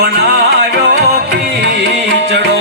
બનાવ્યો કીચડો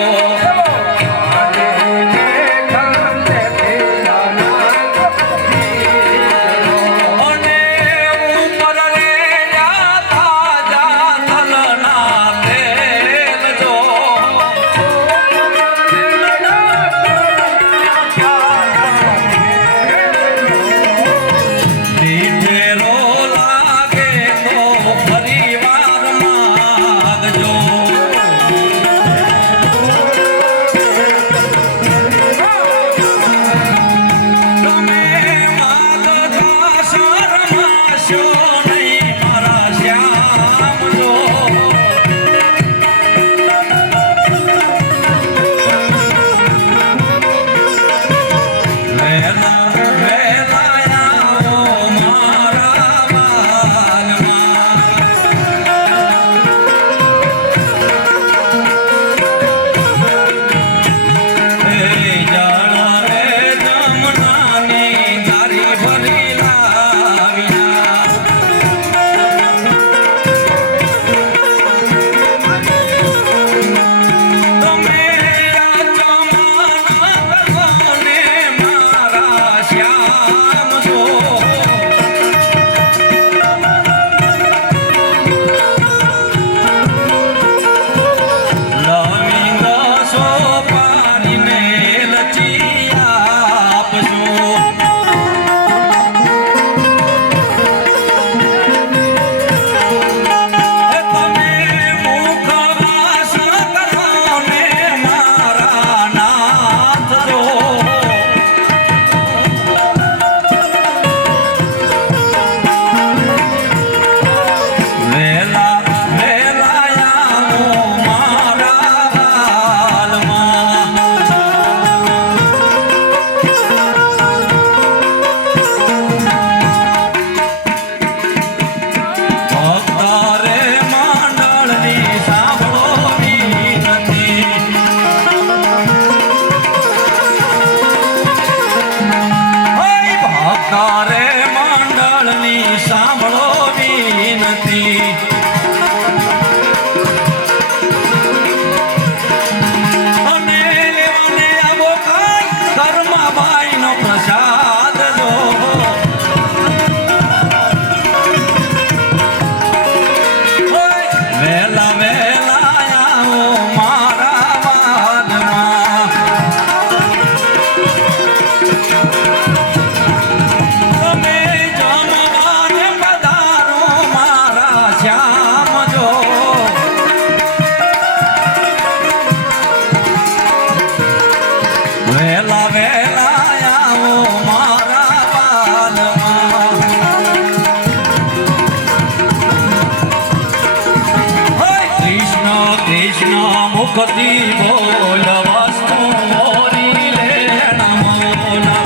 મુખતી બોલ વસ્તુ મોરી લેણ મોલા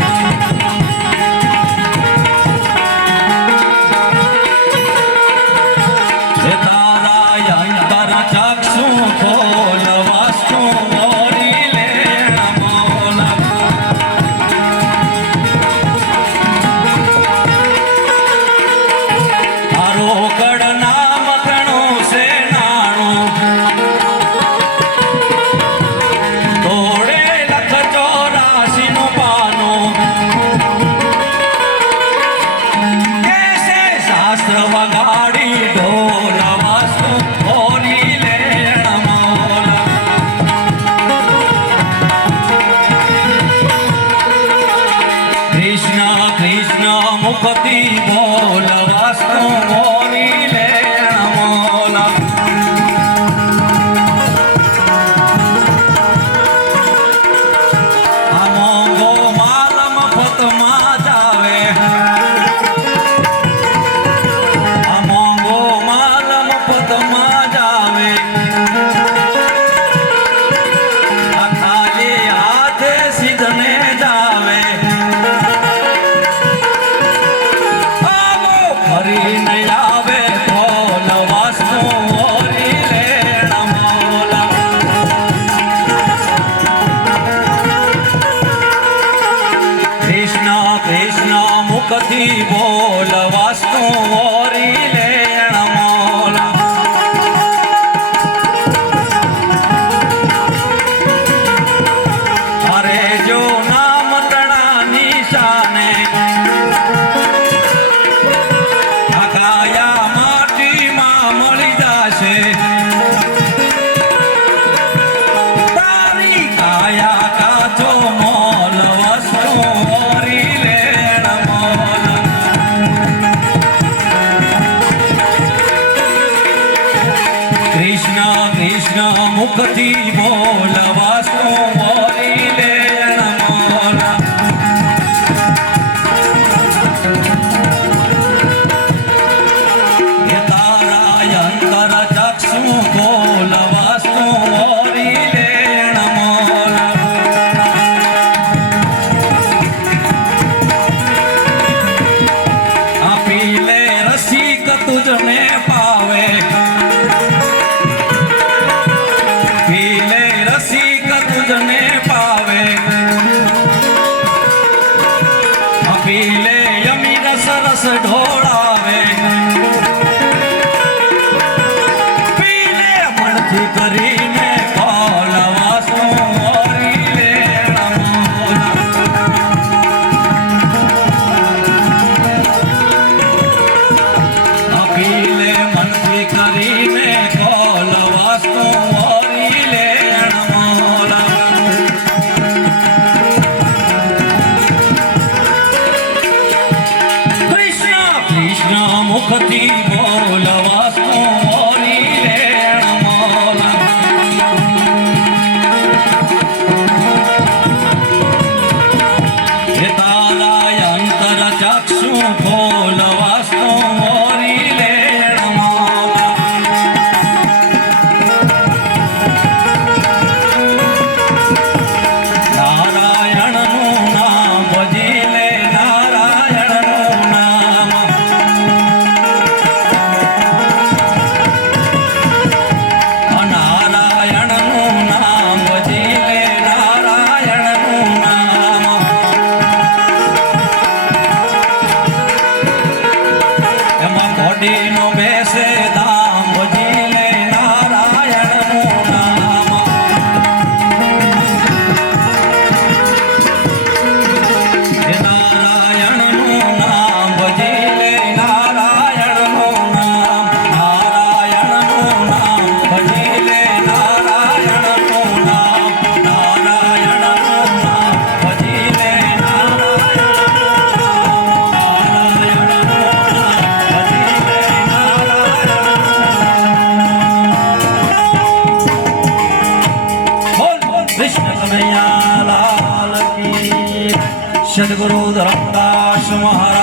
તારા અંતર ચક્ષુ ખોલ વસ્તુ મોરી લેણ મોલા તારો કડ નામ ઘણું છે નાણું મુખતી બોલ વાસ્તુ મોરી લેણ મોલા આ મોંઘો માલ મફતમાં જાવે આ મોંઘો માલ મફતમાં જાવે આ ખાલી હાથે સીધને જાવે આવે બોલ વાસ્તુ મોરી લેણ મોલા કૃષ્ણ કૃષ્ણ મુખથી બોલ વાસ્તુ મોરી લેણ મોલા કૃષ્ણ કૃષ્ણ મુખથી બોલવા શું બોલી લે નમોલા એ તારા અંતર ચક્ષુ બોલવા શું બોલી લે નમોલા આપી લે રસિક તુજને પાવે તુજને પાવે પીલે યમી રસ રસ ઢોળાવે પીલે મનથી કરીને બોલવા શું બોલી લે નમોલા પીલે મનથી કરીને બોલવા શું બોલી લે મુખથી બોલવા શું બોલી લે નમોલા એ તારા અંતર ચક્ષુ બોલવા શું બોલી લે નમોલા નારાયણનું નામ ભજી લે નારાયણનું નામ નારાયણનું નામ ભજી લે નારાયણનું નામ એમાં કોડીનો બેસે ધામ ભજી લે નારાયણનું નામ એ નારાયણનું નામ ભજી લે નારાયણનું નામ નારાયણનું નામ ભજી લે નારાયણનું નામ નારાયણનું નામ ભજી લે નારાયણનું નામ ભજી લે નારાયણનું બોલ બોલ કૃષ્ણ કનૈયા લાલ કી સદગુરુ ધરમદાસ મહારાજ